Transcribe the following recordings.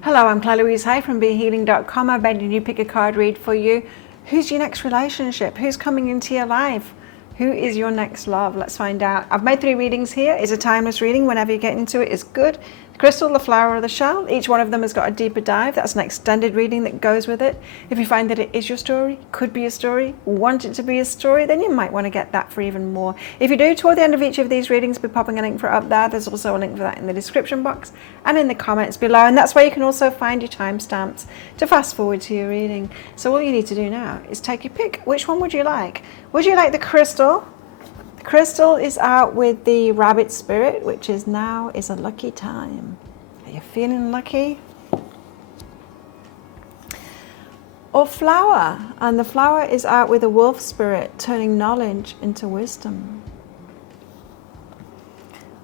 Hello, I'm Claire Louise Hay from BeHealing.com. I've made a new pick a card read for you. Who's your next relationship? Who's coming into your life? Who is your next love? Let's find out. I've made 3 readings here. It's a timeless reading. Whenever you get into it, it's good. The crystal, the flower, or the shell. Each one of them has got a deeper dive. That's an extended reading that goes with it. If you find that it is your story, could be a story, want it to be a story, then you might want to get that for even more. If you do, toward the end of each of these readings, I'll be popping a link for it up there. There's also a link for that in the description box and in the comments below. And that's where you can also find your timestamps to fast forward to your reading. So all you need to do now is take your pick. Which one would you like? Would you like the crystal? The crystal is out with the rabbit spirit, which is now is a lucky time. Are you feeling lucky? Or flower, and the flower is out with a wolf spirit, turning knowledge into wisdom.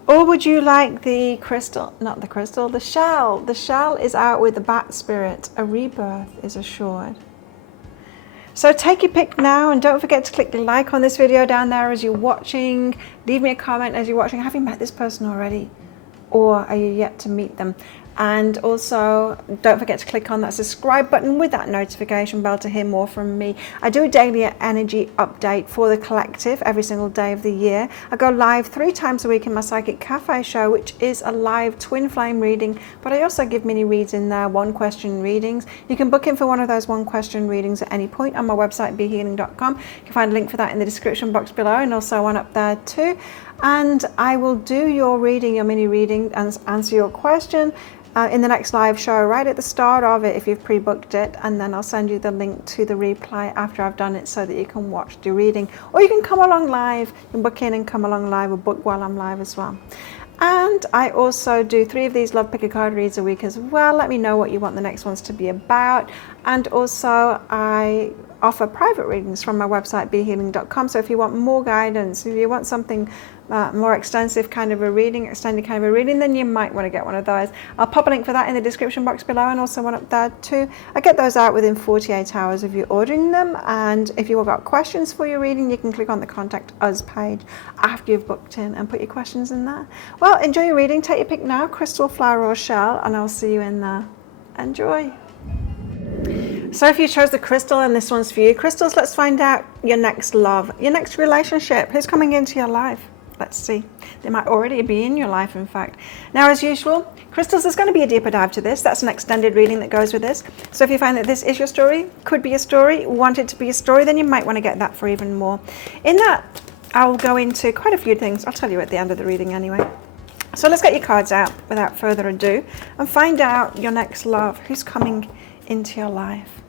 Or would you like the crystal, not the crystal, the shell? The shell is out with the bat spirit, a rebirth is assured. So take your pick now, and don't forget to click the like on this video down there as you're watching. Leave me a comment as you're watching. Have you met this person already? Or are you yet to meet them? And also don't forget to click on that subscribe button with that notification bell to hear more from me. I do a daily energy update for the collective every single day of the year. I go live 3 times a week in my Psychic Cafe show, which is a live twin flame reading, but I also give mini reads in there, 1-question readings. You can book in for one of those 1-question readings at any point on my website, BeHealing.com. You can find a link for that in the description box below, and also one up there too. And I will do your reading, your mini reading, and answer your question in the next live show right at the start of it if you've pre-booked it, and then I'll send you the link to the replay after I've done it so that you can watch the reading, or you can come along live. You can book in and come along live, or book while I'm live as well. And I also do 3 of these Love Pick a Card reads a week as well. Let me know what you want the next ones to be about. And also I offer private readings from my website, BeHealing.com. So if you want more guidance, if you want something more extensive kind of a reading, extended kind of a reading, then you might want to get one of those. I'll pop a link for that in the description box below, and also one up there too. I get those out within 48 hours of you ordering them. And if you've got questions for your reading, you can click on the Contact Us page after you've booked in and put your questions in there. Well, enjoy your reading. Take your pick now, crystal, flower, or shell, and I'll see you in there. Enjoy. So if you chose the crystal and this one's for you, crystals, let's find out your next love, your next relationship. Who's coming into your life? Let's see. They might already be in your life, in fact. Now, as usual, crystals, there's going to be a deeper dive to this. That's an extended reading that goes with this. So if you find that this is your story, could be a story, want it to be a story, then you might want to get that for even more. In that, I'll go into quite a few things. I'll tell you at the end of the reading anyway. So let's get your cards out without further ado and find out your next love. Who's coming into your life?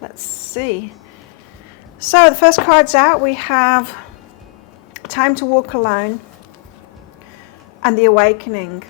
Let's see. So the first cards out, we have Time to Walk Alone and the Awakening.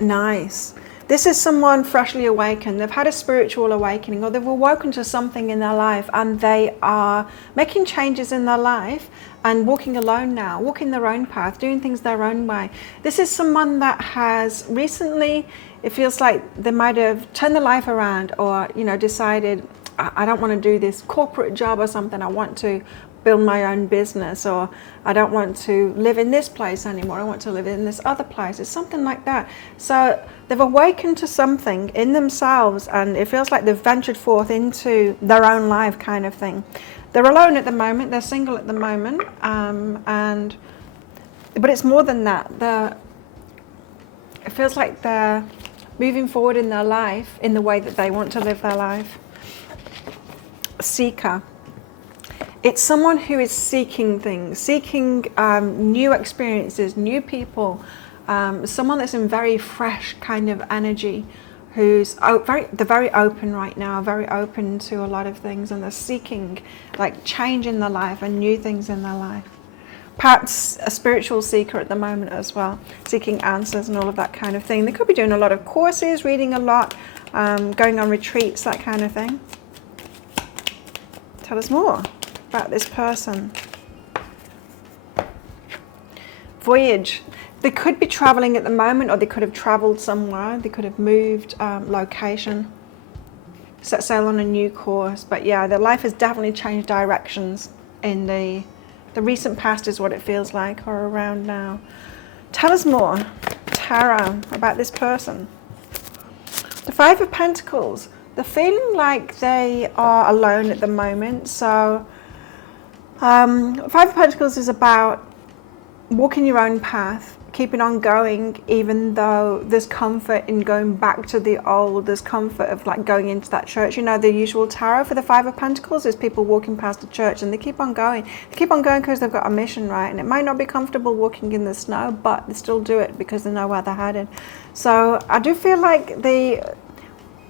Nice. This is someone freshly awakened. They've had a spiritual awakening, or they've awoken to something in their life, and they are making changes in their life and walking alone now, walking their own path, doing things their own way. This is someone that has recently, it feels like they might have turned their life around, or, you know, decided, I don't want to do this corporate job or something. I want to build my own business, or I don't want to live in this place anymore. I want to live in this other place. It's something like that. So they've awakened to something in themselves, and it feels like they've ventured forth into their own life kind of thing. They're alone at the moment. They're single at the moment. But it's more than that. It feels like they're moving forward in their life in the way that they want to live their life. Seeker. It's someone who is seeking things, seeking new experiences, new people, someone that's in very fresh kind of energy, who's they're very open right now, very open to a lot of things, and they're seeking like change in their life and new things in their life. Perhaps a spiritual seeker at the moment as well, seeking answers and all of that kind of thing. They could be doing a lot of courses, reading a lot, going on retreats, that kind of thing. Tell us more about this person. Voyage. They could be traveling at the moment, or they could have traveled somewhere. They could have moved location, set sail on a new course. But yeah, their life has definitely changed directions in the recent past, is what it feels like, or around now. Tell us more, Tarot, about this person. The Five of Pentacles. They're feeling like they are alone at the moment. So Five of Pentacles is about walking your own path, keeping on going, even though there's comfort in going back to the old. There's comfort of like going into that church. You know, the usual tarot for the Five of Pentacles is people walking past a church and they keep on going. They keep on going because they've got a mission, right? And it might not be comfortable walking in the snow, but they still do it because they know where they're headed. So I do feel like they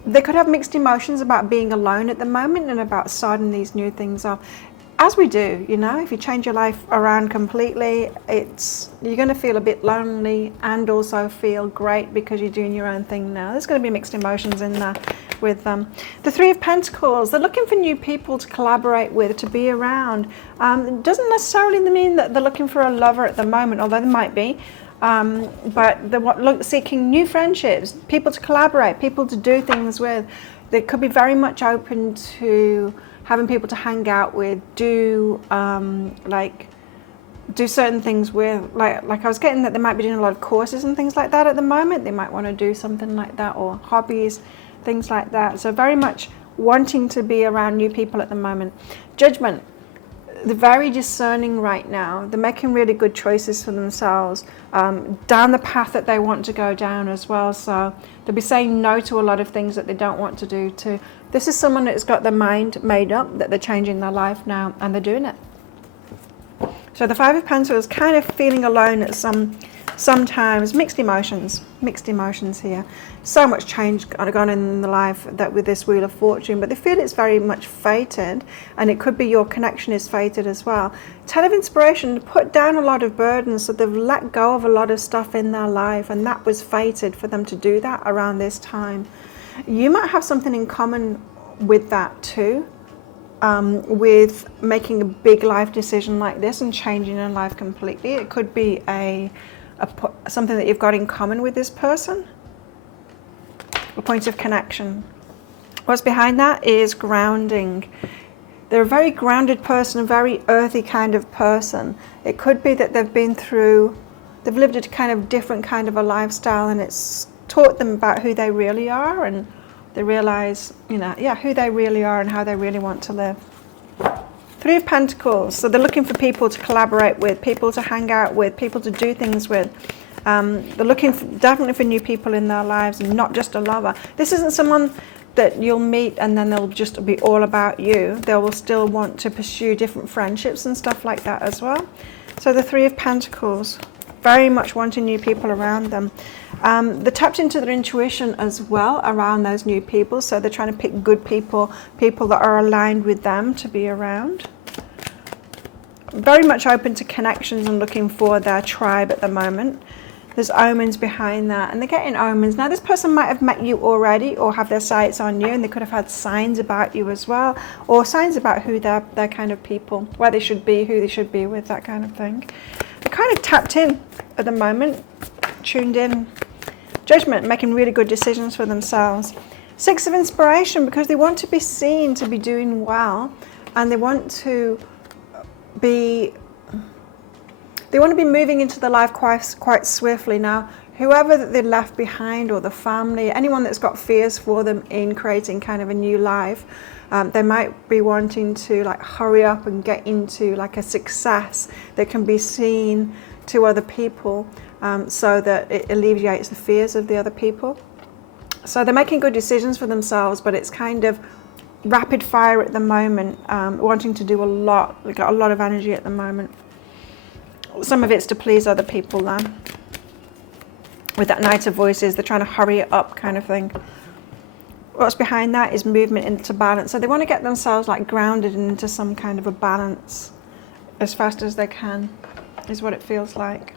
could have mixed emotions about being alone at the moment and about starting these new things off. As we do, you know, if you change your life around completely, you're going to feel a bit lonely and also feel great because you're doing your own thing now. There's going to be mixed emotions in there with them. The Three of Pentacles, they're looking for new people to collaborate with, to be around. It doesn't necessarily mean that they're looking for a lover at the moment, although they might be. But they're seeking new friendships, people to collaborate, people to do things with. They could be very much open to having people to hang out with, do certain things with, like I was getting that they might be doing a lot of courses and things like that at the moment. They might want to do something like that, or hobbies, things like that. So very much wanting to be around new people at the moment. Judgment. They're very discerning right now. They're making really good choices for themselves, down the path that they want to go down as well. So they'll be saying no to a lot of things that they don't want to do too. This is someone that's got their mind made up that they're changing their life now, and they're doing it. So the Five of Pentacles, kind of feeling alone at sometimes, mixed emotions here. So much change gone on in the life that with this Wheel of Fortune, but they feel it's very much fated, and it could be your connection is fated as well. Ten of Inspiration, put down a lot of burdens, so they've let go of a lot of stuff in their life, and that was fated for them to do that around this time. You might have something in common with that too, with making a big life decision like this and changing your life completely. It could be something that you've got in common with this person, a point of connection. What's behind that is grounding. They're a very grounded person, a very earthy kind of person. It could be that they've lived a kind of different kind of a lifestyle, and it's taught them about who they really are, and they realize, who they really are and how they really want to live. Three of Pentacles, so they're looking for people to collaborate with, people to hang out with, people to do things with. They're looking definitely for new people in their lives, and not just a lover. This isn't someone that you'll meet and then they'll just be all about you. They will still want to pursue different friendships and stuff like that as well. So the Three of Pentacles, very much wanting new people around them. They're tapped into their intuition as well around those new people, so they're trying to pick good people, people that are aligned with them to be around. Very much open to connections and looking for their tribe at the moment. There's omens behind that, and they're getting omens. Now this person might have met you already or have their sights on you, and they could have had signs about you as well, or signs about who they're kind of people, where they should be, who they should be with, that kind of thing. They're kind of tapped in at the moment, tuned in. Judgment, making really good decisions for themselves. Six of Inspiration, because they want to be seen to be doing well, and they want to be moving into the life quite swiftly. Now, whoever that they left behind, or the family, anyone that's got fears for them in creating kind of a new life, they might be wanting to like hurry up and get into like a success that can be seen to other people, so that it alleviates the fears of the other people. So they're making good decisions for themselves, but it's kind of rapid fire at the moment, wanting to do a lot. They've got a lot of energy at the moment. Some of it's to please other people then. With that Knight of Voices, they're trying to hurry it up kind of thing. What's behind that is movement into balance. So they want to get themselves like grounded into some kind of a balance as fast as they can, is what it feels like.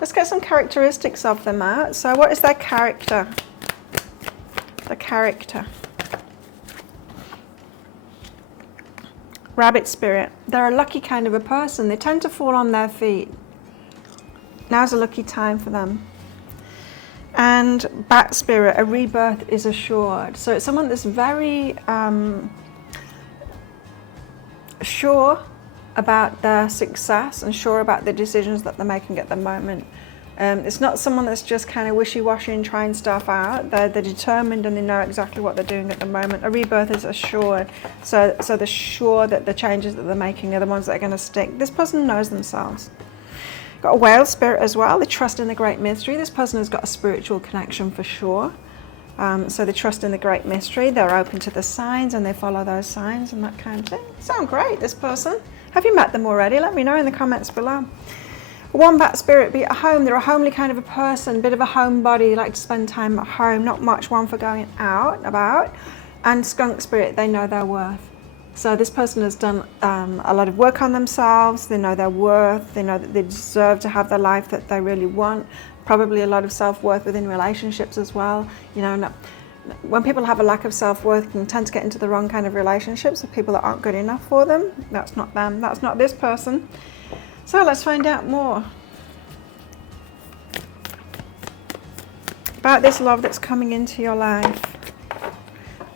Let's get some characteristics of them out. So what is their character? The character. Rabbit spirit. They're a lucky kind of a person. They tend to fall on their feet. Now's a lucky time for them. And bat spirit, a rebirth is assured. So it's someone that's very sure about their success and sure about the decisions that they're making at the moment. It's not someone that's just kind of wishy-washy and trying stuff out. They're determined and they know exactly what they're doing at the moment. A rebirth is assured. So they're sure that the changes that they're making are the ones that are going to stick. This person knows themselves. Got a whale spirit as well. They trust in the great mystery. This person has got a spiritual connection for sure. So they trust in the great mystery. They're open to the signs and they follow those signs and that kind of thing. Sound great, this person. Have you met them already? Let me know in the comments below. Wombat spirit, be at home. They're a homely kind of a person, bit of a homebody, like to spend time at home, not much one for going out about. And skunk spirit, they know their worth. So this person has done a lot of work on themselves. They know their worth. They know that they deserve to have the life that they really want. Probably a lot of self-worth within relationships as well. You know, when people have a lack of self-worth, can tend to get into the wrong kind of relationships with people that aren't good enough for them. That's not them. That's not this person. So let's find out more about this love that's coming into your life.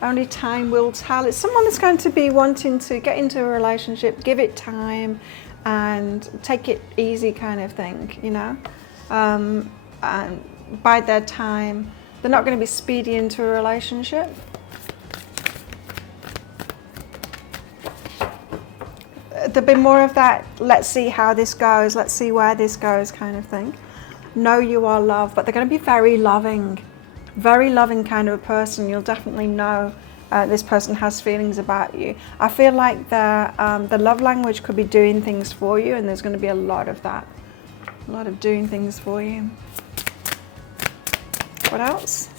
Only time will tell. It's someone that's going to be wanting to get into a relationship, give it time and take it easy kind of thing, you know, and bide their time. They're not going to be speedy into a relationship. There'll be more of that, let's see how this goes, let's see where this goes kind of thing. Know you are loved, but they're going to be very loving kind of a person. You'll definitely know this person has feelings about you. I feel like the love language could be doing things for you, and there's going to be a lot of that. A lot of doing things for you. What else?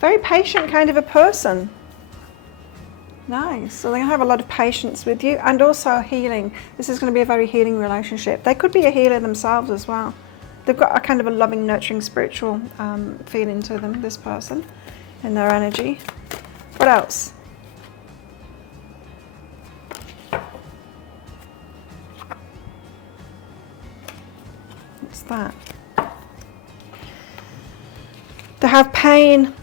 Very patient kind of a person. Nice. So they're going to have a lot of patience with you, and also healing. This is going to be a very healing relationship. They could be a healer themselves as well. They've got a kind of a loving, nurturing, spiritual feeling to them, this person, in their energy. What else? What's that? They have pain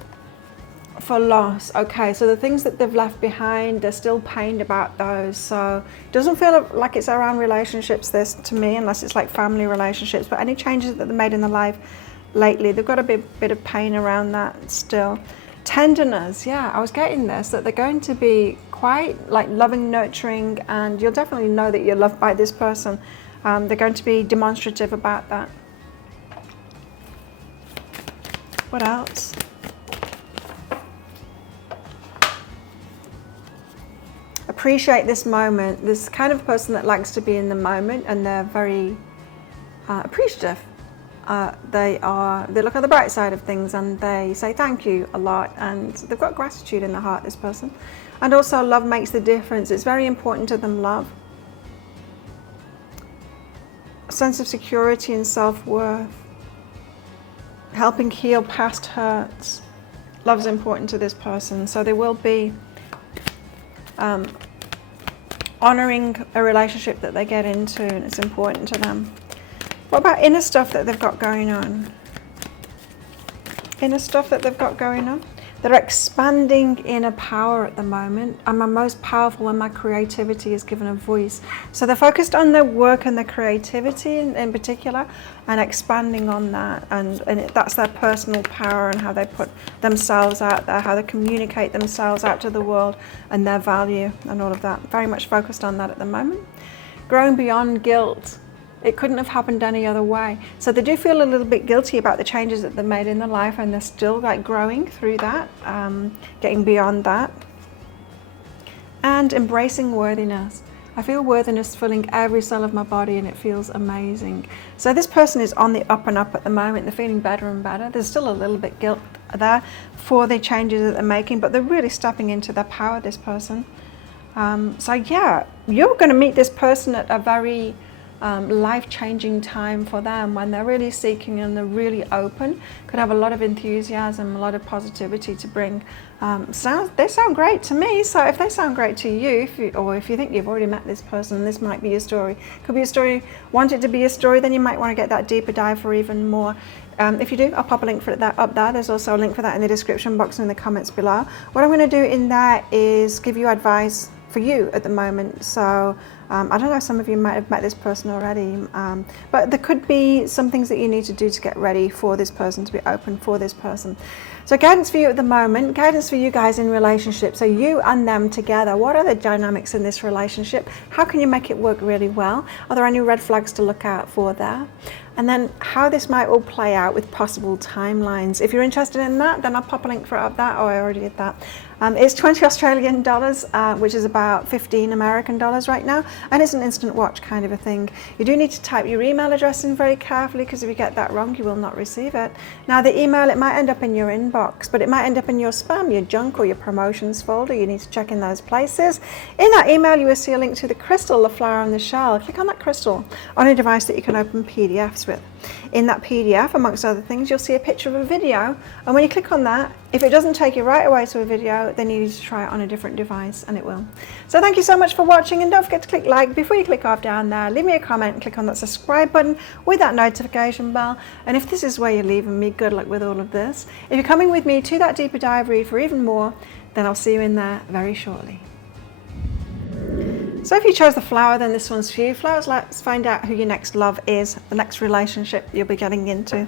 for loss. Okay, so the things that they've left behind, they're still pained about those. So it doesn't feel like it's around relationships, this, to me, unless it's like family relationships. But any changes that they made in their life lately, they've got a bit of pain around that still. Tenderness, yeah, I was getting this, that they're going to be quite like loving, nurturing, and you'll definitely know that you're loved by this person. They're going to be demonstrative about that. What else? Appreciate this moment. This kind of person that likes to be in the moment, and they're very appreciative. They look at the bright side of things, and they say thank you a lot, and they've got gratitude in their heart, this person. And also love makes the difference. It's very important to them, love. A sense of security and self-worth. Helping heal past hurts. Love's important to this person, so they will be honoring a relationship that they get into, and it's important to them. What about inner stuff that they've got going on? Inner stuff that they've got going on? They're expanding inner power at the moment. I'm most powerful when my creativity is given a voice. So they're focused on their work and their creativity in particular, and expanding on that. And that's their personal power and how they put themselves out there, how they communicate themselves out to the world, and their value and all of that. Very much focused on that at the moment. Growing beyond guilt. It couldn't have happened any other way. So they do feel a little bit guilty about the changes that they've made in their life, and they're still like growing through that, getting beyond that. And embracing worthiness. I feel worthiness filling every cell of my body, and it feels amazing. So this person is on the up and up at the moment. They're feeling better and better. There's still a little bit guilt there for the changes that they're making, but they're really stepping into their power, this person. So yeah, you're going to meet this person at a very life-changing time for them, when they're really seeking and they're really open. Could have a lot of enthusiasm, a lot of positivity to bring. They sound great to me. So if they sound great to you, if you think you've already met this person, this might be your story. Could be a story. Want it to be a story, then you might want to get that deeper dive for even more. If you do, I'll pop a link for that up there. There's also a link for that in the description box and in the comments below. What I'm going to do in there is give you advice for you at the moment. So I don't know, some of you might have met this person already, but there could be some things that you need to do to get ready for this person, to be open for this person. So guidance for you at the moment, guidance for you guys in relationships. So you and them together, what are the dynamics in this relationship? How can you make it work really well? Are there any red flags to look out for there? And then how this might all play out with possible timelines. If you're interested in that, then I'll pop a link for it up there. Oh, I already did that. It's 20 Australian dollars, which is about 15 American dollars right now. And it's an instant watch kind of a thing. You do need to type your email address in very carefully, because if you get that wrong, you will not receive it. Now the email, it might end up in your inbox, but it might end up in your spam, your junk, or your promotions folder. You need to check in those places. In that email, you will see a link to the crystal, the flower and the shell. Click on that crystal on a device that you can open PDFs with. In that PDF, amongst other things, you'll see a picture of a video, and when you click on that, if it doesn't take you right away to a video, then you need to try it on a different device, and it will. So thank you so much for watching, and don't forget to click like before you click off down there. Leave me a comment and click on that subscribe button with that notification bell. And if this is where you're leaving me, good luck with all of this. If you're coming with me to that deeper dive read for even more, then I'll see you in there very shortly. So if you chose the flower, then this one's for you. Flowers, let's find out who your next love is, the next relationship you'll be getting into.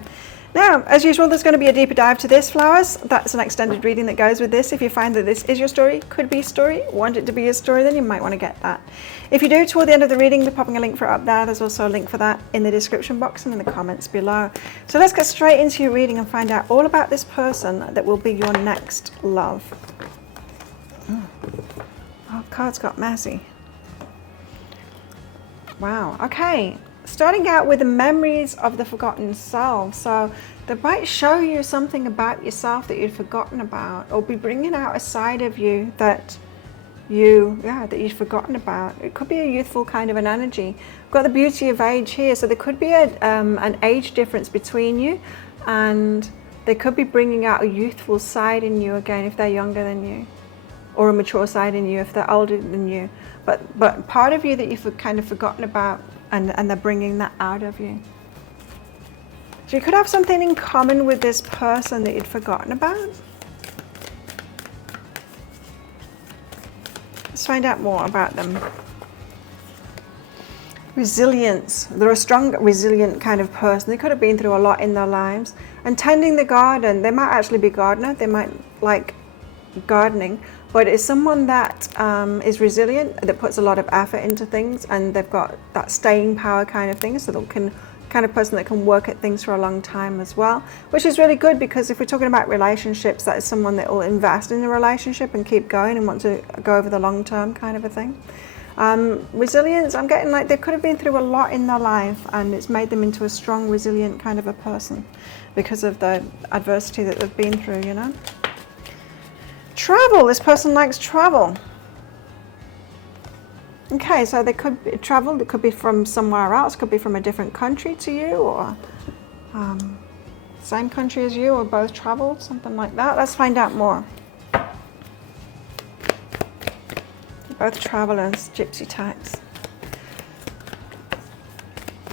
Now, as usual, there's going to be a deeper dive to this, flowers. That's an extended reading that goes with this. If you find that this is your story, could be a story, want it to be a story, then you might want to get that. If you do, toward the end of the reading, we're popping a link for it up there. There's also a link for that in the description box and in the comments below. So let's get straight into your reading and find out all about this person that will be your next love. Oh, cards got messy. Wow, okay. Starting out with the memories of the forgotten self. So they might show you something about yourself that you'd forgotten about, or be bringing out a side of you that you've forgotten about. It could be a youthful kind of an energy. We've got the beauty of age here, so there could be an age difference between you, and they could be bringing out a youthful side in you again if they're younger than you, or a mature side in you if they're older than you. But part of you that you've kind of forgotten about, and they're bringing that out of you. So you could have something in common with this person that you'd forgotten about. Let's find out more about them. Resilience. They're a strong, resilient kind of person. They could have been through a lot in their lives. And tending the garden. They might actually be a gardener. They might like gardening. But it's someone that is resilient, that puts a lot of effort into things, and they've got that staying power kind of thing. So they can kind of person that can work at things for a long time as well, which is really good, because if we're talking about relationships, that is someone that will invest in the relationship and keep going and want to go over the long term kind of a thing. Resilience, I'm getting like they could have been through a lot in their life, and it's made them into a strong, resilient kind of a person because of the adversity that they've been through, you know. Travel, this person likes travel. Okay, so they could be travel, it could be from somewhere else, could be from a different country to you, or same country as you, or both traveled, something like that. Let's find out more. Both travelers, gypsy types.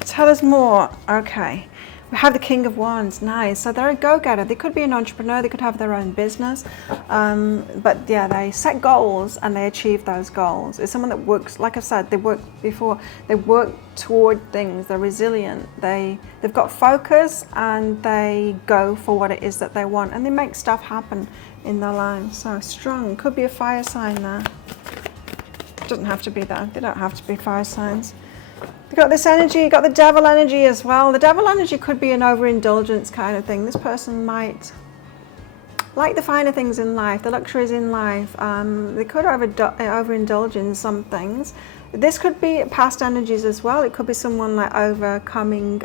Tell us more. Okay. We have the King of Wands, nice. So they're a go-getter. They could be an entrepreneur, they could have their own business. But yeah, they set goals and they achieve those goals. It's someone that works, like I said, they worked before, they work toward things, they're resilient, they've got focus, and they go for what it is that they want, and they make stuff happen in their lives. So strong, could be a fire sign there. Doesn't have to be that, they don't have to be fire signs. You've got this energy, you've got the devil energy as well. The devil energy could be an overindulgence kind of thing. This person might like the finer things in life, the luxuries in life. They could overindulge in some things. This could be past energies as well. It could be someone like overcoming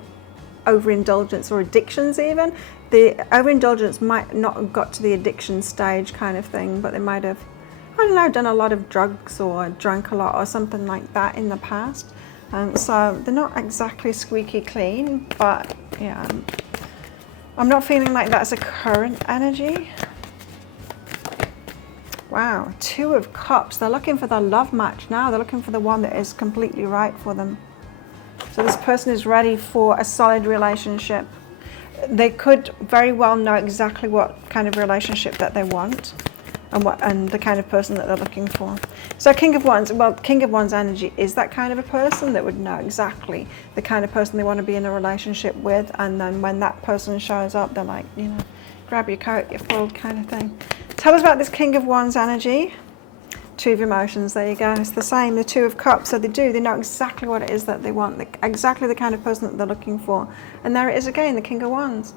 overindulgence or addictions even. The overindulgence might not have got to the addiction stage kind of thing, but they might have, I don't know, done a lot of drugs or drunk a lot or something like that in the past. So they're not exactly squeaky clean, but yeah, I'm not feeling like that's a current energy. Wow, 2 of Cups. They're looking for their love match now. They're looking for the one that is completely right for them. So this person is ready for a solid relationship. They could very well know exactly what kind of relationship that they want. and the kind of person that they're looking for. So King of Wands, well, King of Wands energy is that kind of a person that would know exactly the kind of person they want to be in a relationship with, and then when that person shows up, they're like, you know, grab your coat, you're full kind of thing. Tell us about this King of Wands energy. Two of Emotions, there you go. It's the same, the Two of Cups. So they know exactly what it is that they want, exactly the kind of person that they're looking for. And there it is again, the King of Wands.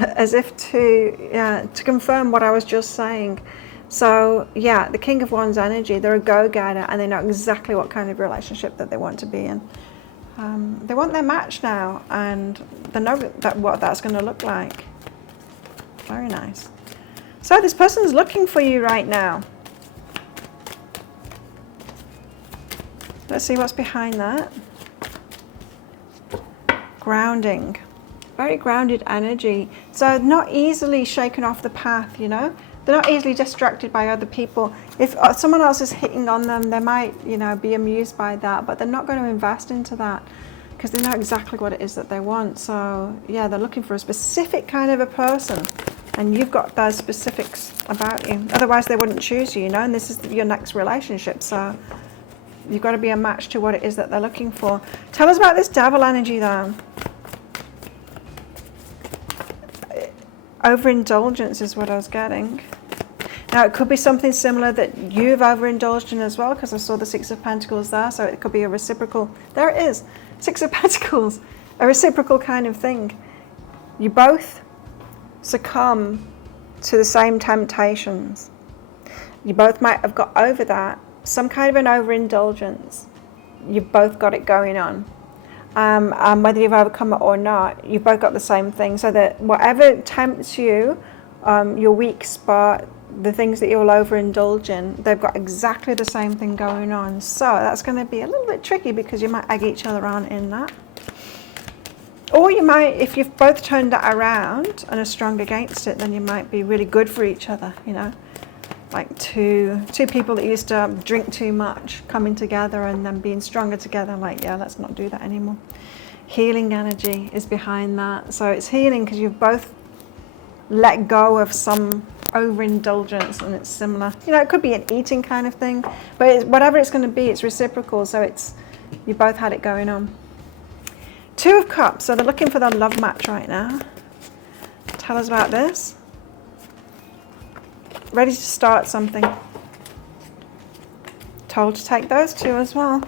As if to confirm what I was just saying. So yeah, the King of Wands energy, they're a go-getter and they know exactly what kind of relationship that they want to be in. They want their match now, and they know what that's going to look like. Very nice. So this person's looking for you right now. Let's see what's behind that. Grounding. Very grounded energy. So not easily shaken off the path, you know. They're not easily distracted by other people. If someone else is hitting on them, they might, you know, be amused by that, but they're not going to invest into that because they know exactly what it is that they want. So yeah, they're looking for a specific kind of a person, and you've got those specifics about you. Otherwise they wouldn't choose you, you know, and this is your next relationship. So you've got to be a match to what it is that they're looking for. Tell us about this Devil energy though. Overindulgence is what I was getting. Now it could be something similar that you've overindulged in as well, because I saw the Six of Pentacles there, so it could be a reciprocal. There it is, Six of Pentacles, a reciprocal kind of thing. You both succumb to the same temptations. You both might have got over that, some kind of an overindulgence. You've both got it going on. And whether you've overcome it or not, you've both got the same thing. So that whatever tempts you, your weak spot, the things that you'll overindulge in, they've got exactly the same thing going on. So that's going to be a little bit tricky because you might egg each other on in that. Or you might, if you've both turned that around and are strong against it, then you might be really good for each other, you know. Like two people that used to drink too much coming together and then being stronger together. Like, yeah, let's not do that anymore. Healing energy is behind that. So it's healing because you've both let go of some overindulgence, and it's similar. You know, it could be an eating kind of thing, but whatever it's going to be, it's reciprocal. So it's, you both had it going on. Two of Cups. So they're looking for their love match right now. Tell us about this. Ready to start something. Told to take those two as well.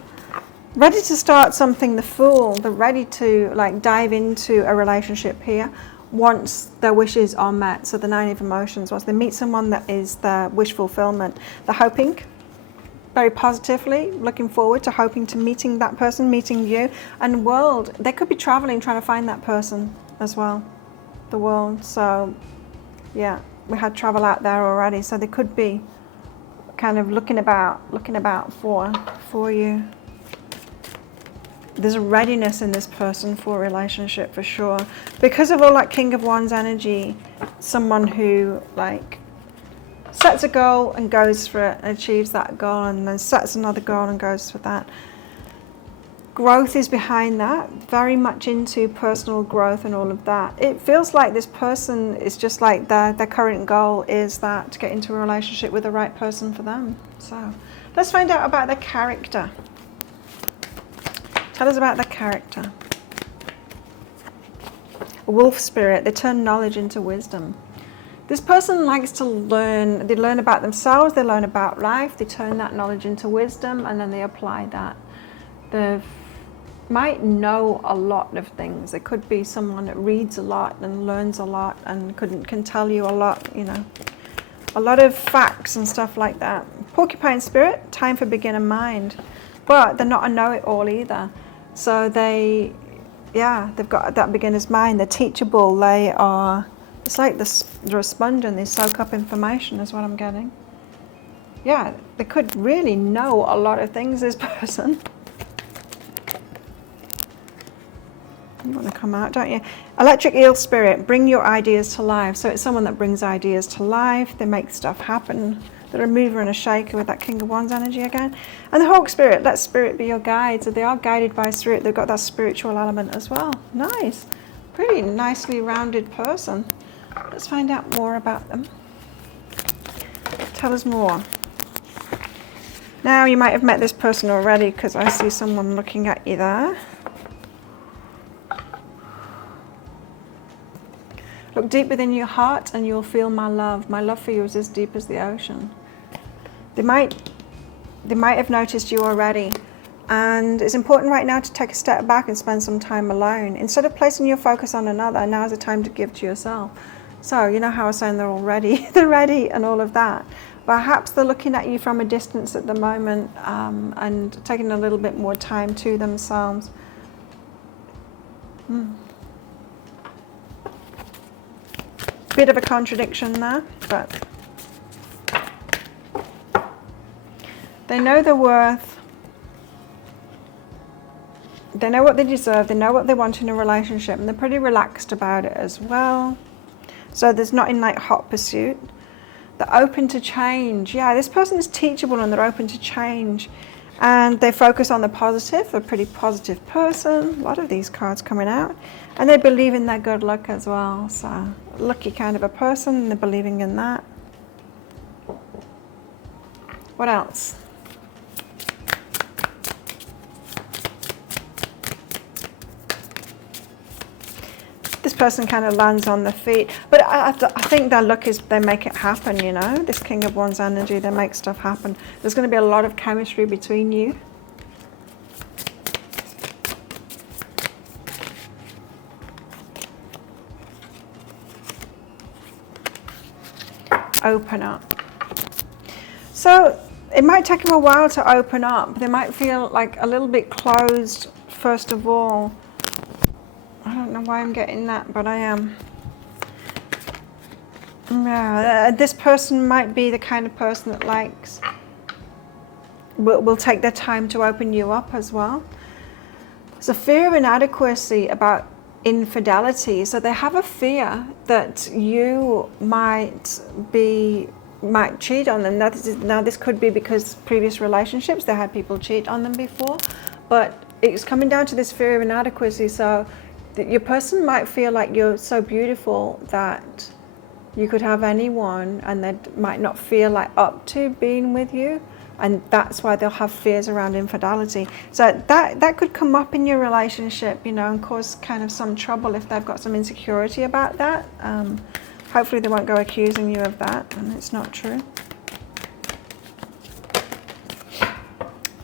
Ready to start something, the Fool. They're ready to like dive into a relationship here once their wishes are met. So the Nine of Emotions, once they meet someone that is their wish fulfillment, they're hoping very positively, looking forward to hoping to meeting that person, meeting you. And World, they could be traveling, trying to find that person as well. The World. So yeah, we had travel out there already, so they could be kind of looking about for you. There's a readiness in this person for a relationship for sure, because of all that King of Wands energy. Someone who like sets a goal and goes for it and achieves that goal, and then sets another goal and goes for that. Growth is behind that, very much into personal growth and all of that. It feels like this person is just like their current goal is that to get into a relationship with the right person for them. So let's find out about their character. Tell us about their character. A wolf spirit, they turn knowledge into wisdom. This person likes to learn. They learn about themselves, they learn about life, they turn that knowledge into wisdom, and then they apply that. They might know a lot of things. It could be someone that reads a lot and learns a lot and can tell you a lot, you know, a lot of facts and stuff like that. Porcupine spirit, time for beginner mind, but they're not a know-it-all either. So they've got that beginner's mind. They're teachable. They are. It's like they're a sponge and they soak up information. Is what I'm getting. Yeah, they could really know a lot of things. This person. You want to come out, don't you? Electric eel spirit, bring your ideas to life. So it's someone that brings ideas to life. They make stuff happen. They're a mover and a shaker with that King of Wands energy again. And the hawk spirit, let spirit be your guide. So they are guided by spirit. They've got that spiritual element as well. Nice. Pretty nicely rounded person. Let's find out more about them. Tell us more. Now, you might have met this person already because I see someone looking at you there. Look deep within your heart and you'll feel my love. My love for you is as deep as the ocean. They might have noticed you already. And it's important right now to take a step back and spend some time alone. Instead of placing your focus on another, now's the time to give to yourself. So, you know how I was saying they're all ready, they're ready and all of that. Perhaps they're looking at you from a distance at the moment and taking a little bit more time to themselves. Bit of a contradiction there, but they know their worth. They know what they deserve. They know what they want in a relationship, and they're pretty relaxed about it as well. So there's not in like hot pursuit. They're open to change. Yeah, this person is teachable and they're open to change. And they focus on the positive, a pretty positive person. A lot of these cards coming out. And they believe in their good luck as well. So, lucky kind of a person, and they're believing in that. What else? This person kind of lands on their feet. But I think their luck is they make it happen, you know. This King of Wands energy, they make stuff happen. There's going to be a lot of chemistry between you. Open up. So it might take them a while to open up. They might feel like a little bit closed first of all. I don't know why I'm getting that, but I am. Yeah, this person might be the kind of person that likes, will take their time to open you up as well. There's a fear of inadequacy about infidelity. So they have a fear that you might cheat on them. Now this could be because previous relationships, they had people cheat on them before, but it's coming down to this fear of inadequacy. So your person might feel like you're so beautiful that you could have anyone, and they might not feel like up to being with you, and that's why they'll have fears around infidelity. So that could come up in your relationship, you know, and cause kind of some trouble if they've got some insecurity about that. Hopefully they won't go accusing you of that, and it's not true.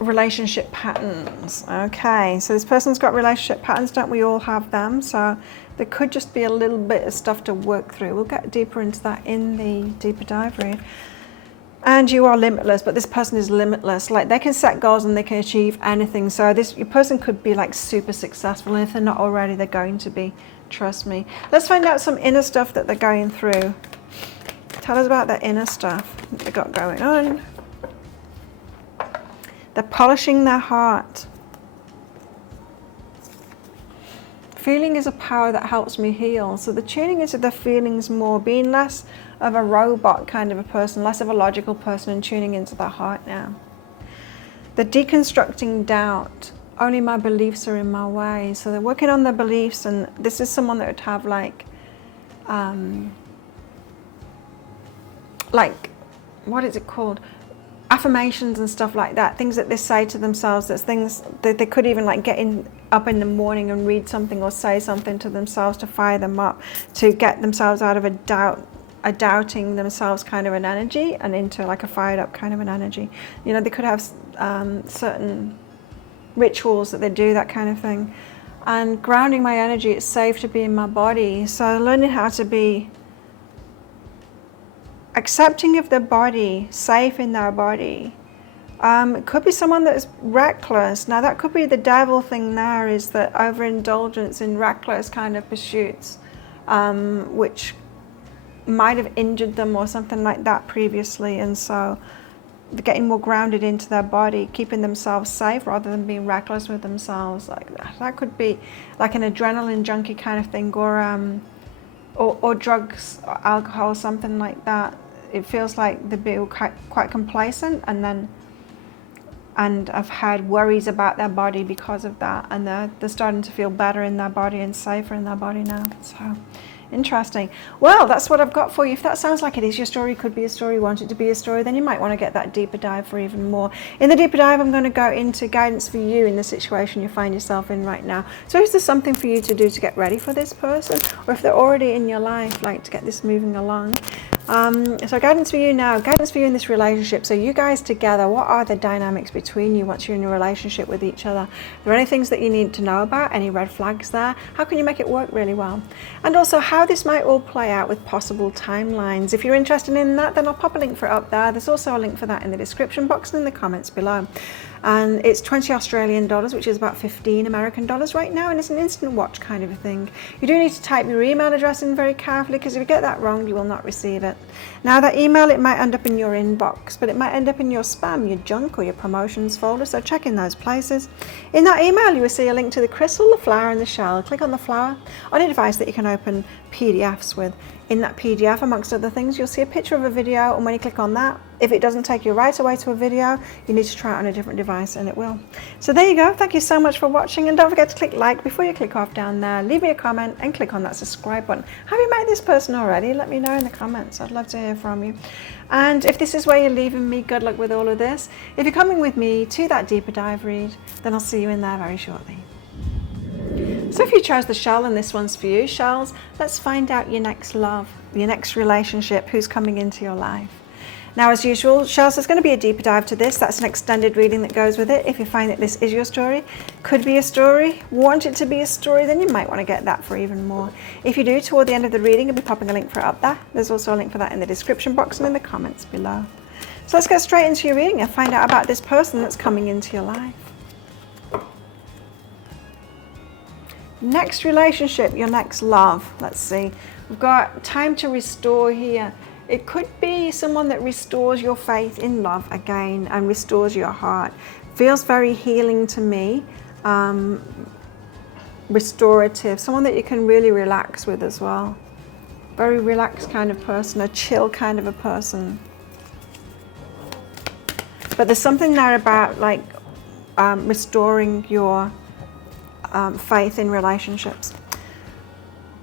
Relationship patterns. Okay, so this person's got relationship patterns. Don't we all have them? So there could just be a little bit of stuff to work through. We'll get deeper into that in the deeper dive read. And you are limitless, but this person is limitless. Like, they can set goals and they can achieve anything. So your person could be like super successful, and if they're not already, they're going to be. Trust me. Let's find out some inner stuff that they're going through. Tell us about their inner stuff that they got going on. They're polishing their heart. Feeling is a power that helps me heal. So they're tuning into their feelings more, being less of a robot kind of a person, less of a logical person, and tuning into their heart now. They're deconstructing doubt. Only my beliefs are in my way. So they're working on their beliefs, and this is someone that would have like what is it called? Affirmations and stuff like that, things that they say to themselves. That's things that they could even like up in the morning and read something or say something to themselves to fire them up, to get themselves out of a doubting themselves kind of an energy and into like a fired up kind of an energy. You know, they could have certain rituals that they do, that kind of thing. And grounding my energy, it's safe to be in my body. So learning how to be accepting of their body, safe in their body. It could be someone that's reckless. Now that could be the devil thing there, is that overindulgence in reckless kind of pursuits, which might have injured them or something like that previously. And so they're getting more grounded into their body, keeping themselves safe rather than being reckless with themselves. Like that could be like an adrenaline junkie kind of thing, or drugs, or alcohol, something like that. It feels like they're quite complacent, and have had worries about their body because of that, and they're starting to feel better in their body and safer in their body now. So Interesting. Well, that's what I've got for you. If that sounds like it is your story, could be a story, want it to be a story, then you might want to get that deeper dive for even more. In the deeper dive, I'm going to go into guidance for you in the situation you find yourself in right now. So is there something for you to do to get ready for this person? Or if they're already in your life, like to get this moving along? So guidance for you now, guidance for you in this relationship. So you guys together, what are the dynamics between you once you're in a relationship with each other? Are there any things that you need to know about? Any red flags there? How can you make it work really well? And also how this might all play out with possible timelines. If you're interested in that, then I'll pop a link for it up there. There's also a link for that in the description box and in the comments below. And it's 20 Australian dollars, which is about 15 American dollars right now, and it's an instant watch kind of a thing. You do need to type your email address in very carefully, because if you get that wrong, you will not receive it. Now that email, it might end up in your inbox, but it might end up in your spam, your junk, or your promotions folder, so check in those places. In that email, you will see a link to the crystal, the flower, and the shell. Click on the flower on a device that you can open PDFs with. In that PDF, amongst other things, you'll see a picture of a video, and when you click on that, if it doesn't take you right away to a video, you need to try it on a different device, and it will. So there you go. Thank you so much for watching, and don't forget to click like before you click off down there. Leave me a comment and click on that subscribe button. Have you met this person already? Let me know in the comments. I'd love to hear from you. And if this is where you're leaving me, good luck with all of this. If you're coming with me to that deeper dive read, then I'll see you in there very shortly. So if you chose the shell and this one's for you, shells, let's find out your next love, your next relationship, who's coming into your life. Now, as usual, shells, there's going to be a deeper dive to this. That's an extended reading that goes with it. If you find that this is your story, could be a story, want it to be a story, then you might want to get that for even more. If you do, toward the end of the reading, I'll be popping a link for it up there. There's also a link for that in the description box and in the comments below. So let's get straight into your reading and find out about this person that's coming into your life. Next relationship, your next love. Let's see. We've got time to restore here. It could be someone that restores your faith in love again and restores your heart. Feels very healing to me. Restorative. Someone that you can really relax with as well. Very relaxed kind of person, a chill kind of a person. But there's something there about like restoring your faith in relationships,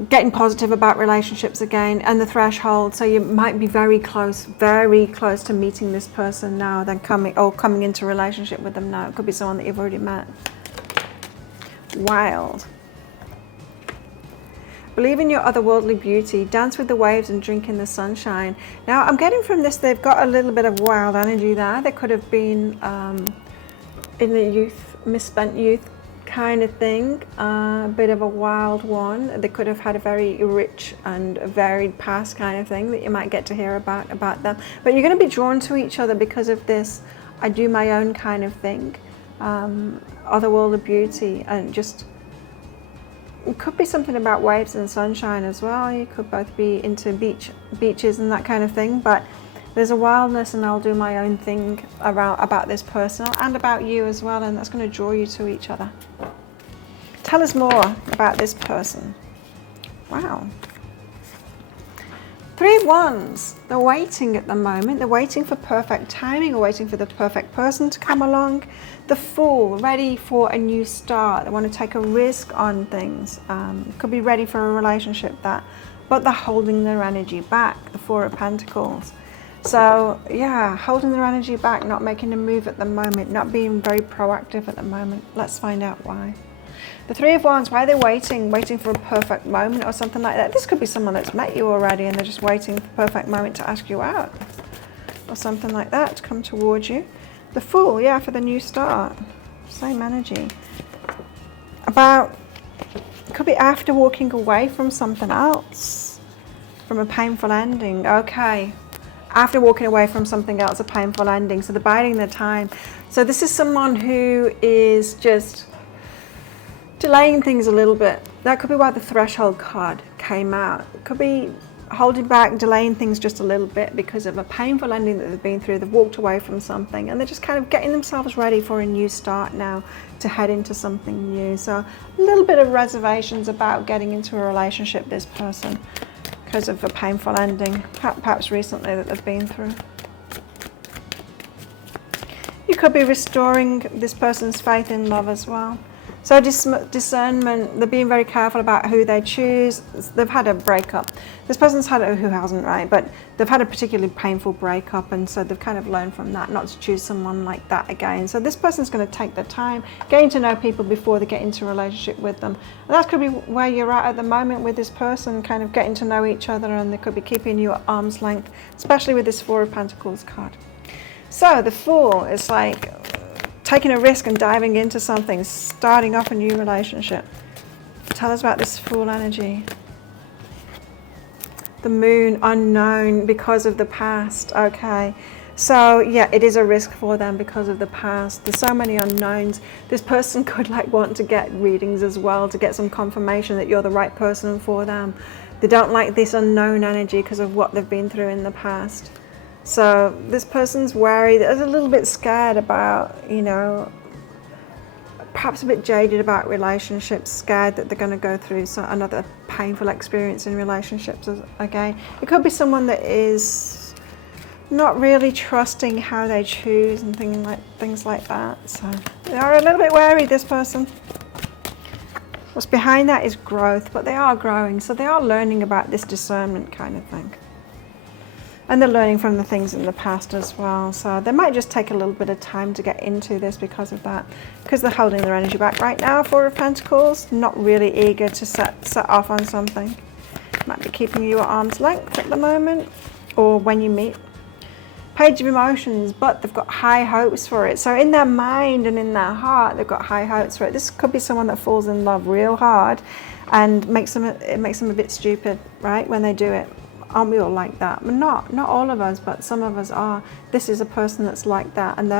getting positive about relationships again, and the threshold. So you might be very close to meeting this person now, then coming into a relationship with them now. It could be someone that you've already met. Wild. Believe in your otherworldly beauty, dance with the waves and drink in the sunshine. Now I'm getting from this, they've got a little bit of wild energy there. They could have been in the youth, misspent youth kind of thing, a bit of a wild one. They could have had a very rich and varied past kind of thing that you might get to hear about them. But you're going to be drawn to each other because of this I do my own kind of thing, otherworldly beauty, and just it could be something about waves and sunshine as well. You could both be into beaches and that kind of thing, but there's a wildness, and I'll do my own thing about this person and about you as well, and that's going to draw you to each other. Tell us more about this person. Wow. 3 of Wands. They're waiting at the moment. They're waiting for perfect timing, or waiting for the perfect person to come along. The Fool, ready for a new start. They want to take a risk on things. Could be ready for a relationship but they're holding their energy back. The 4 of Pentacles. So yeah, holding their energy back, not making a move at the moment, not being very proactive at the moment. Let's find out why. The 3 of Wands, why are they waiting for a perfect moment or something like that? This could be someone that's met you already and they're just waiting for the perfect moment to ask you out or something like that, to come towards you. The Fool, yeah, for the new start. Same energy. Could be after walking away from something else, from a painful ending. Okay. After walking away from something else, a painful ending. So they're biding their time. So this is someone who is just delaying things a little bit. That could be why the threshold card came out. It could be holding back, delaying things just a little bit because of a painful ending that they've been through. They've walked away from something and they're just kind of getting themselves ready for a new start now, to head into something new. So a little bit of reservations about getting into a relationship, this person, because of a painful ending, perhaps recently, that they've been through. You could be restoring this person's faith in love as well. So discernment, they're being very careful about who they choose. They've had a breakup. This person's had who hasn't, right? But they've had a particularly painful breakup, and so they've kind of learned from that not to choose someone like that again. So this person's going to take their time getting to know people before they get into a relationship with them. And that could be where you're at the moment with this person, kind of getting to know each other, and they could be keeping you at arm's length, especially with this Four of Pentacles card. So the Fool is like taking a risk and diving into something, starting off a new relationship. Tell us about this Fool energy. The Moon, unknown because of the past. Okay, so yeah, it is a risk for them because of the past. There's so many unknowns. This person could like want to get readings as well to get some confirmation that you're the right person for them. They don't like this unknown energy because of what they've been through in the past. So this person's worried, a little bit scared about, you know, perhaps a bit jaded about relationships, scared that they're going to go through another painful experience in relationships again. It could be someone that is not really trusting how they choose and things like that. So they are a little bit wary, this person. What's behind that is growth, but they are growing, so they are learning about this discernment kind of thing. And they're learning from the things in the past as well. So they might just take a little bit of time to get into this because of that. Because they're holding their energy back right now, Four of Pentacles. Not really eager to set off on something. Might be keeping you at arm's length at the moment. Or when you meet. Page of Emotions, but they've got high hopes for it. So in their mind and in their heart, they've got high hopes for it. This could be someone that falls in love real hard and it makes them a bit stupid, right, when they do it. Aren't we all like that? Well, not all of us, but some of us are. This is a person that's like that, and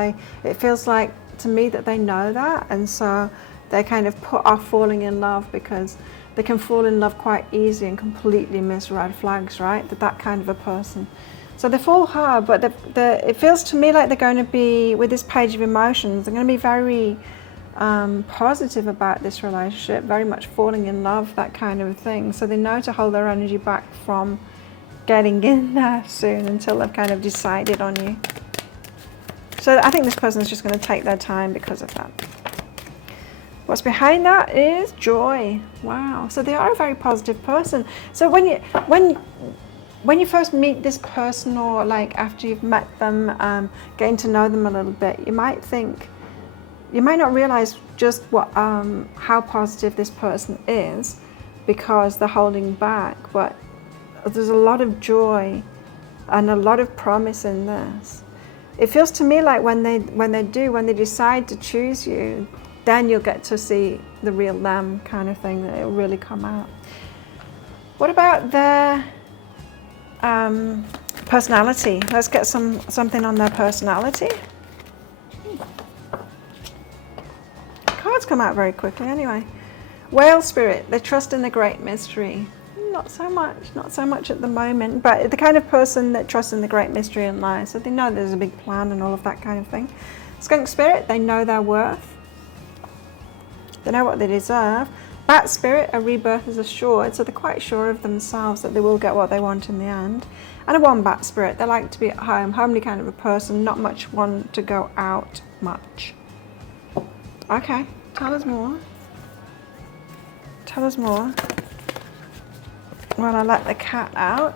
it feels like to me that they know that, and so they kind of put off falling in love because they can fall in love quite easy and completely miss red flags, right? That kind of a person. So they fall hard, but it feels to me like they're going to be, with this Page of Emotions, they're going to be very positive about this relationship, very much falling in love, that kind of thing. So they know to hold their energy back from getting in there soon until they've kind of decided on you. So I think this person's just going to take their time because of that. What's behind that is joy. Wow. So they are a very positive person. So when you first meet this person, or like after you've met them, getting to know them a little bit, you might not realize just how positive this person is because they're holding back, but there's a lot of joy and a lot of promise in this. It feels to me like when they decide to choose you, then you'll get to see the real them kind of thing, that it'll really come out. What about their personality? Let's get something on their personality. Cards come out very quickly anyway. Whale spirit, they trust in the great mystery. Not so much at the moment, but the kind of person that trusts in the great mystery and lies. So they know there's a big plan and all of that kind of thing. Skunk spirit, they know their worth. They know what they deserve. Bat spirit, a rebirth is assured, so they're quite sure of themselves that they will get what they want in the end. And a wombat spirit, they like to be at home, homely kind of a person, not much one to go out much. Okay, tell us more. Tell us more. Well, I let the cat out.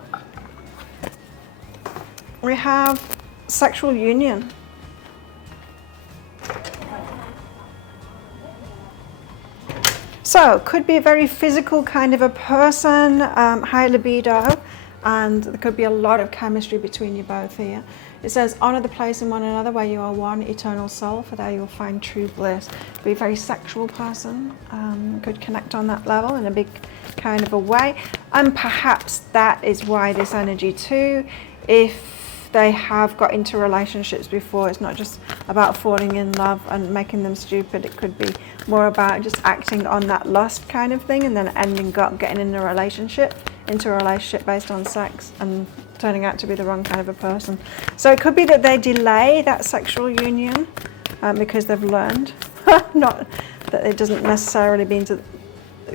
We have sexual union. So, could be a very physical kind of a person, high libido, and there could be a lot of chemistry between you both here. It says, honor the place in one another where you are one eternal soul, for there you'll find true bliss. Be a very sexual person, could connect on that level in a big kind of a way. And perhaps that is why this energy too, if they have got into relationships before, it's not just about falling in love and making them stupid. It could be more about just acting on that lust kind of thing and then ending up getting into a relationship based on sex and turning out to be the wrong kind of a person. So it could be that they delay that sexual union because they've learned not that it doesn't necessarily mean to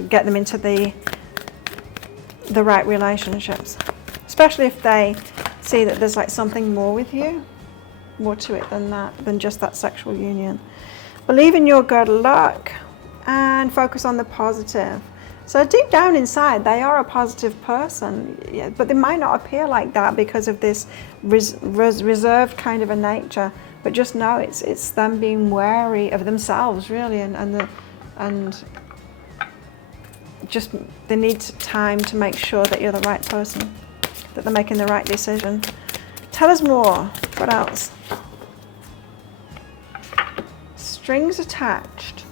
get them into the right relationships, especially if they see that there's like something more with you, more to it than just that sexual union. Believe in your good luck and focus on the positive. So deep down inside, they are a positive person, yeah, but they might not appear like that because of this reserved kind of a nature. But just know it's them being wary of themselves, really, and just they need time to make sure that you're the right person, that they're making the right decision. Tell us more. What else? Strings attached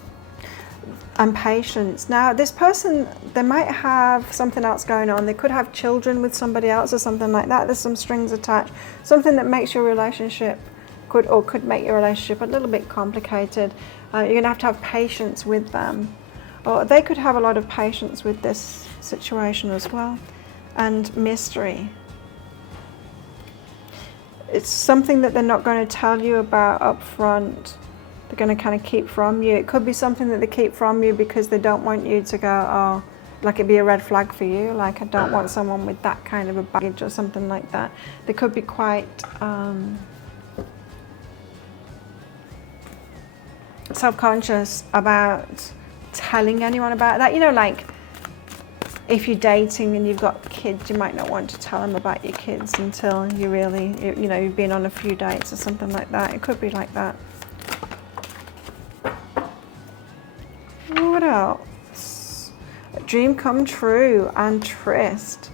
and patience. Now, this person, they might have something else going on. They could have children with somebody else or something like that. There's some strings attached. Something that makes your relationship could make your relationship a little bit complicated. You're going to have patience with them. Or they could have a lot of patience with this situation as well. And mystery. It's something that they're not going to tell you about up front. They're going to kind of keep from you. It could be something that they keep from you because they don't want you to go, oh, like it'd be a red flag for you. Like, I don't want someone with that kind of a baggage or something like that. They could be quite self-conscious about telling anyone about that. You know, like if you're dating and you've got kids, you might not want to tell them about your kids until you really, you know, you've been on a few dates or something like that. It could be like that. What else? A dream come true and tryst.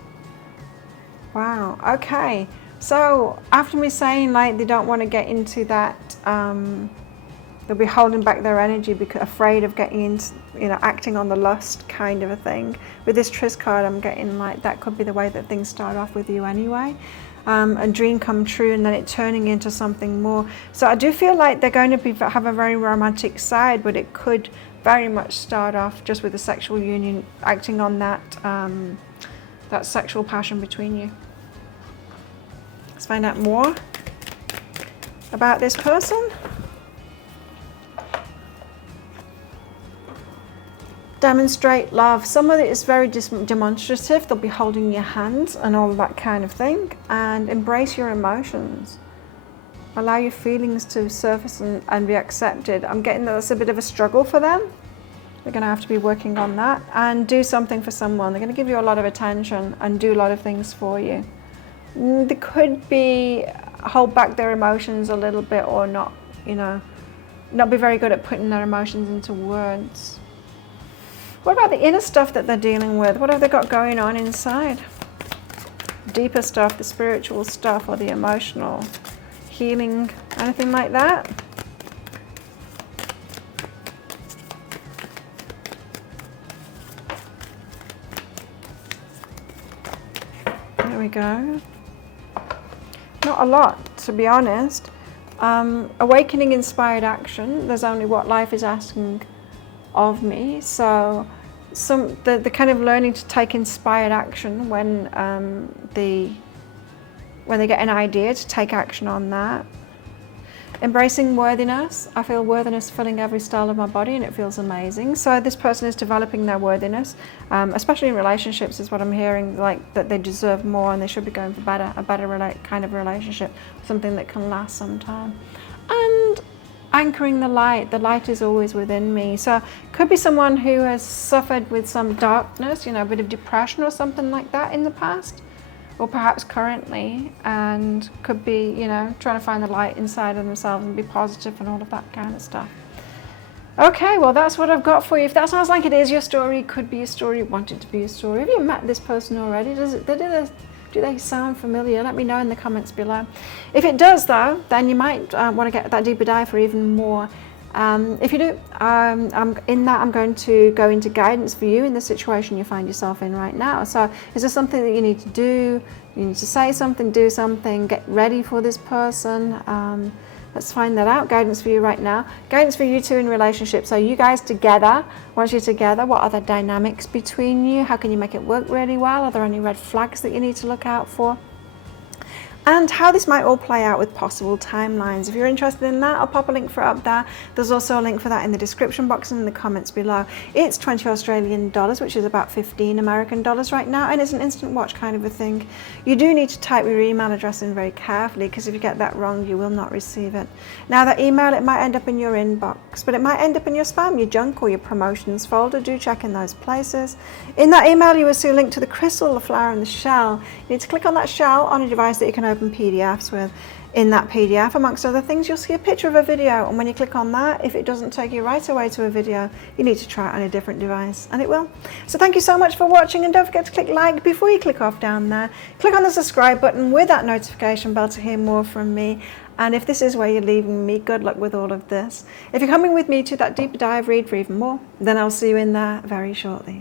Wow. Okay. So after me saying like they don't want to get into that, they'll be holding back their energy because afraid of getting into, you know, acting on the lust kind of a thing. With this tryst card, I'm getting like that could be the way that things start off with you anyway. A dream come true and then it turning into something more. So I do feel like they're going to have a very romantic side, but it could very much start off just with a sexual union, acting on that that sexual passion between you. Let's find out more about this person. Demonstrate love. Somebody is very demonstrative. They'll be holding your hands and all of that kind of thing. And embrace your emotions. Allow your feelings to surface and be accepted. I'm getting that that's a bit of a struggle for them. They're going to have to be working on that. And do something for someone. They're going to give you a lot of attention and do a lot of things for you. They could be hold back their emotions a little bit or not, you know, not be very good at putting their emotions into words. What about the inner stuff that they're dealing with? What have they got going on inside? Deeper stuff, the spiritual stuff or the emotional, healing, anything like that? There we go. Not a lot, to be honest. Awakening inspired action. There's only what life is asking of me. So the kind of learning to take inspired action when they get an idea, to take action on that. Embracing worthiness. I feel worthiness filling every cell of my body and it feels amazing. So this person is developing their worthiness, especially in relationships is what I'm hearing, like that they deserve more and they should be going for a better kind of relationship, something that can last some time. And anchoring the light is always within me. So it could be someone who has suffered with some darkness, you know, a bit of depression or something like that in the past, or perhaps currently, and could be, you know, trying to find the light inside of themselves and be positive and all of that kind of stuff. Okay, well that's what I've got for you. If that sounds like it is your story, it could be your story, want it to be your story. Have you met this person already? Do they sound familiar? Let me know in the comments below. If it does though, then you might want to get that deeper dive for even more. If you do, I'm going to go into guidance for you in the situation you find yourself in right now. So is there something that you need to do? You need to say something, do something, get ready for this person. Let's find that out. Guidance for you right now. Guidance for you two in relationships. So you guys together, once you're together, what are the dynamics between you? How can you make it work really well? Are there any red flags that you need to look out for? and how this might all play out with possible timelines. If you're interested in that, I'll pop a link for it up there. There's also a link for that in the description box and in the comments below. It's 20 Australian dollars, which is about 15 American dollars right now, and it's an instant watch kind of a thing. You do need to type your email address in very carefully, because if you get that wrong, you will not receive it. Now, that email, it might end up in your inbox, but it might end up in your spam, your junk, or your promotions folder. Do check in those places. In that email, you will see a link to the crystal, the flower, and the shell. You need to click on that shell on a device that you can open PDFs with. In that PDF, amongst other things, you'll see a picture of a video, and when you click on that, if it doesn't take you right away to a video, you need to try it on a different device, and it will. So thank you so much for watching, and don't forget to click like before you click off down there. Click on the subscribe button with that notification bell to hear more from me. And if this is where you're leaving me, good luck with all of this. If you're coming with me to that deeper dive read for even more, then I'll see you in there very shortly.